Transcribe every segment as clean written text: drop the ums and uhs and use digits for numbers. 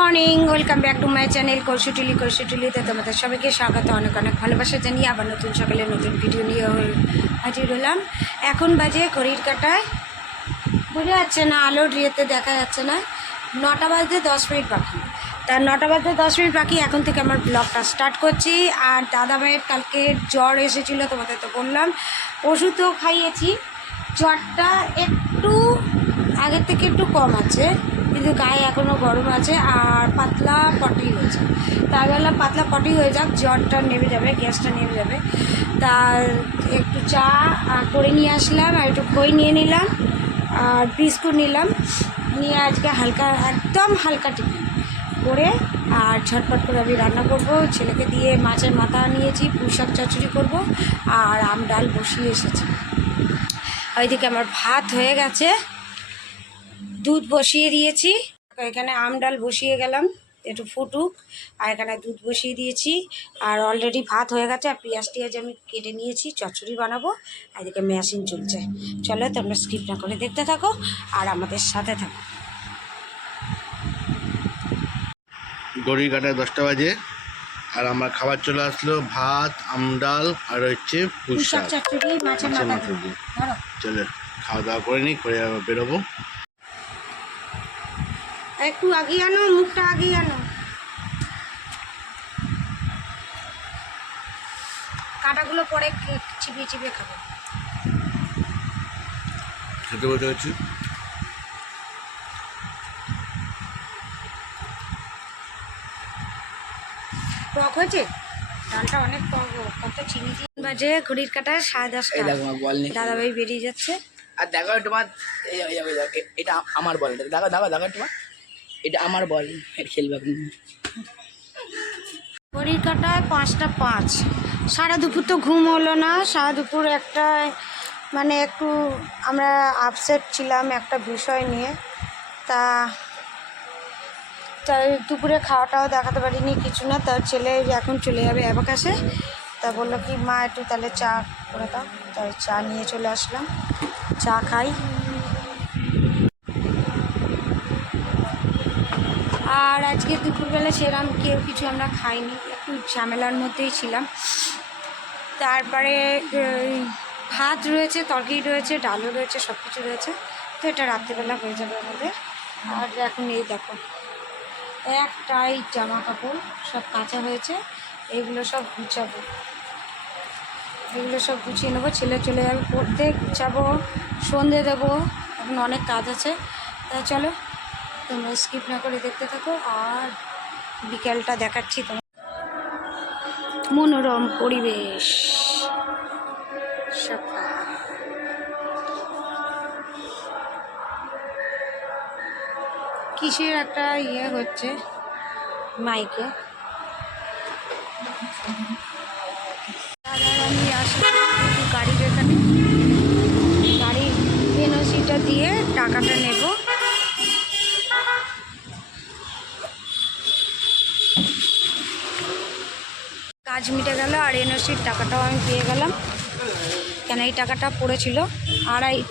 Morning, welcome back to my channel কৌশুটুলিতে তোমাদের সবাইকে স্বাগত, অনেক অনেক ভালোবাসা জানিয়ে আবার নতুন সকালে নতুন ভিডিও নিয়ে হাজির হলাম। এখন বাজে ঘড়ির কাঁটায় বোঝা যাচ্ছে না, আলোর ইয়েতে দেখা যাচ্ছে না, 9টা বাজতে 10 মিনিট বাকি। তার 9টা বাজতে 10 মিনিট বাকি, এখন থেকে আমার ব্লগটা স্টার্ট করছি। আর দাদা ভাইয়ের কালকে জ্বর এসেছিলো, তোমাদের তো বললাম, ওষুধও খাইয়েছি। জ্বরটা একটু আগের থেকে একটু কম আছে, কিন্তু গায়ে এখনও গরম আছে আর পাতলা পটি হয়েছে। তাই বললাম পাতলা পটি হয়ে যাক, জ্বরটা নেমে যাবে, গ্যাসটা নেমে যাবে। তার একটু চা করে নিয়ে আসলাম, আর একটু খই নিয়ে নিলাম, আর বিস্কুট নিলাম, নিয়ে আজকে হালকা, একদম হালকা টিফিন করে আর ঝটপট করে আমি রান্না করব। ছেলেকে দিয়ে মাছের মাথা নিয়েছি, পুঁই শাক চচ্চড়ি করবো, আর আম ডাল বসিয়ে এসেছি। ওইদিকে আমার ভাত হয়ে গেছে, দুধ বসিয়ে দিয়েছি, এখানে আম ডাল বসিয়ে গেলাম একটু ফুটুক, আর এখানে দুধ বসিয়ে দিয়েছি। আর অলরেডি ভাত হয়ে গেছে, আর পেঁয়াজ টিয়াজ আমি কেটে নিয়েছি, চচ্চড়ি বানাবো। আর এদিকে মেশিন চলছে। চলো তোমরা স্কিপ না করে দেখতে থাকো আর আমাদের সাথে থাকো। ঘড়ির কাঁটায় 10টা বাজে, আর আমার খাবার চলে আসলো, ভাত, আম ডাল আর হচ্ছে পুঁই শাক চচ্চড়ি, মাছের মাথা দিয়ে। চলে খাওয়া দাওয়া করে নিই, করে আবার বেরোবো। একটু আগিয়ে আনো, মুখটা আগিয়ে আনো, কাঁটাগুলো পরে চিবিয়ে চিবিয়ে খাবো। খেতে বসে গেছি। টক হয়েছে, ডালটা অনেক টক, কত চিনি দিয়ে। বাজে ঘড়ির কাঁটায় 10:30। দাদাভাই বেরিয়ে যাচ্ছে। আর দেখো তোমার এটা আমার বল, এটা দেখো দেখো দেখো তোমার, এটা আমার বল, খেলবে আপনি। ঘড়ির কাঁটায় 5টা 5। সারা দুপুর তো ঘুম হলো না, সারা দুপুর একটা মানে একটু আমরা আপসেট ছিলাম একটা বিষয় নিয়ে। তাই দুপুরে খাওয়াটাও দেখাতে পারিনি, কিছু না। তার ছেলে এখন চলে যাবে অ্যাবাকাসে, তা বললো কি মা একটু তাহলে চা করে দাও, তাই চা নিয়ে চলে আসলাম, চা খাই। আর আজকে দুপুরবেলা সেরকম কেউ কিছু আমরা খাইনি, একটু ঝামেলার মধ্যেই ছিলাম। তারপরে ভাত রয়েছে, তরকারি রয়েছে, ডালও রয়েছে, সব কিছু রয়েছে, তো এটা রাত্রিবেলা হয়ে যাবে আমাদের। আর এখন এই দেখো, একটাই জামা কাপড় সব কাঁচা হয়েছে, এগুলো সব গুছাবো, এগুলো সব গুছিয়ে নেবো। ছেলে চলে যাবে পড়তে, গুছাবো, সন্ধে দেবো, এখন অনেক কাজ আছে। তা চলো তোমরা স্কিপ না করে দেখতে থাকো, আর বিকেলটা দেখাচ্ছি তোমার। মনোরম পরিবেশ, সকাল, কিসের একটা ইয়ে হচ্ছে মাইকে। আমি আসলাম গাড়ির এখানে, গাড়ির এনওসিটা দিয়ে টাকাটা নেব। কাজ মিটে গেল, আর এনওসির টাকাটাও আমি পেয়ে গেলাম। কেন এই টাকাটা পড়েছিল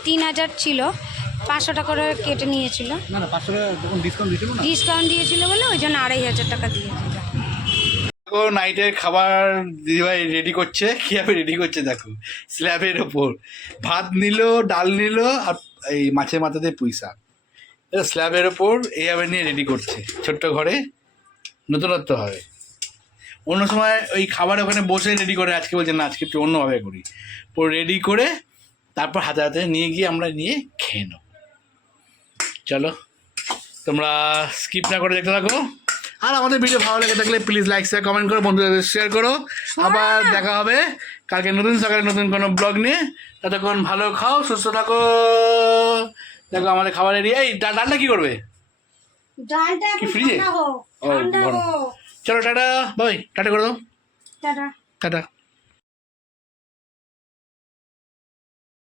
3,000 ছিল, 500 টাকা করে কেটে নিয়েছিল, না 500 টাকা ডিসকাউন্ট দিয়েছিল বলে ওই জন্য 2,500 টাকা দিয়েছিল। দেখো নাইটের খাবার দিদিভাই রেডি করছে, কীভাবে রেডি করছে দেখো। স্ল্যাবের ওপর ভাত নিল, ডাল নিল, আর এই মাছের মাথা দিয়ে পুঁই শাক, এটা স্ল্যাবের ওপর এইভাবে নিয়ে রেডি করছে। ছোট্ট ঘরে নতুনত্ব হবে। অন্য সময় ওই খাবার ওখানে বসে রেডি করে, আজকে বলছে না আজকে একটু অন্যভাবে করি, পুরো রেডি করে তারপর হাতে হাতে নিয়ে গিয়ে আমরা নিয়ে খেয়ে নেব। চলো তোমরা স্কিপ না করে দেখতে থাকো, আর আমাদের ভিডিও ভালো লেগে থাকলে প্লিজ লাইক শেয়ার কমেন্ট করো, বন্ধুদের শেয়ার করো। আবার দেখা হবে কালকে নতুন সকালে নতুন কোনো ব্লগ নিয়ে। ততক্ষণ ভালো খাও, সুস্থ থাকো। দেখো আমাদের খাবার রেডি। এই ডালটা কি করবে? ডালটা কি ফ্রিজে? ও চলো টাটা, বাই, টাটা করে দাও, টাটা। টাটা।